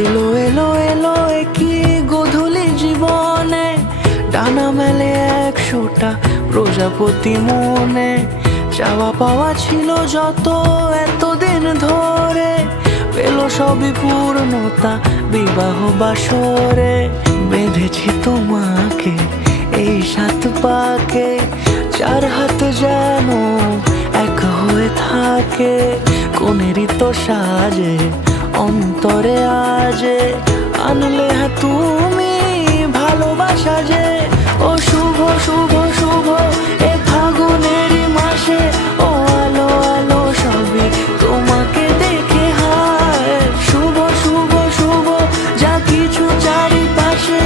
এলো এলো এলো কি গোধূলি জীবনে, ডানা মেলে 100টা প্রজাপতি মনে। চাওয়া পাওয়া ছিল যত এতদিন ধরে, পেল সবই পূর্ণতা বিবাহ বাসরে। বেঁধেছি তোমাকে এই 7 পাকে, 4 হাত যেন এক হয়ে থাকে। কোনেরই তো সাজে অন্তরে আজে, আনলে হ্যাঁ তুমি ভালোবাসা যে। ও শুভ শুভ শুভ এ ফাগুনেরই মাসে, ও আলো আলো সবই তোমাকে দেখে হায়। শুভ শুভ শুভ যা কিছু চারিপাশে,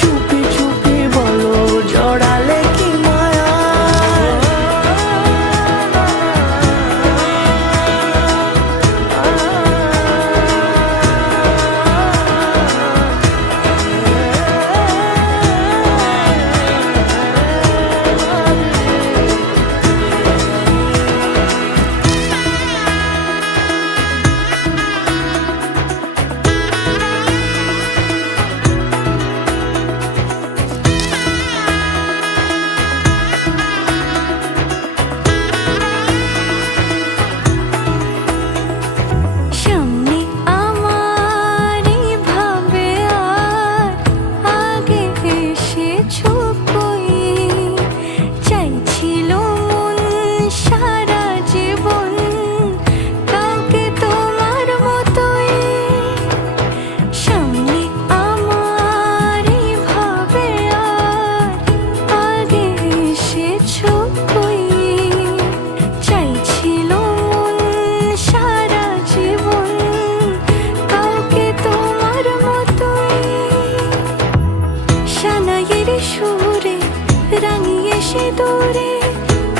চুপি চুপি বলো জড়ালে কি মায়া। সুরে রাঙিয়ে সে দূরে,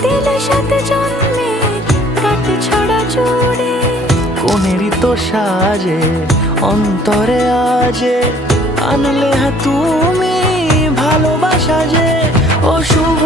দিলে 7 জন্মের কাট ছড়া জোড়ে। কোনেরই তো সাজে অন্তরে আজে, আনলে হ্যাঁ তুমি ভালোবাসা যে। ও শুভ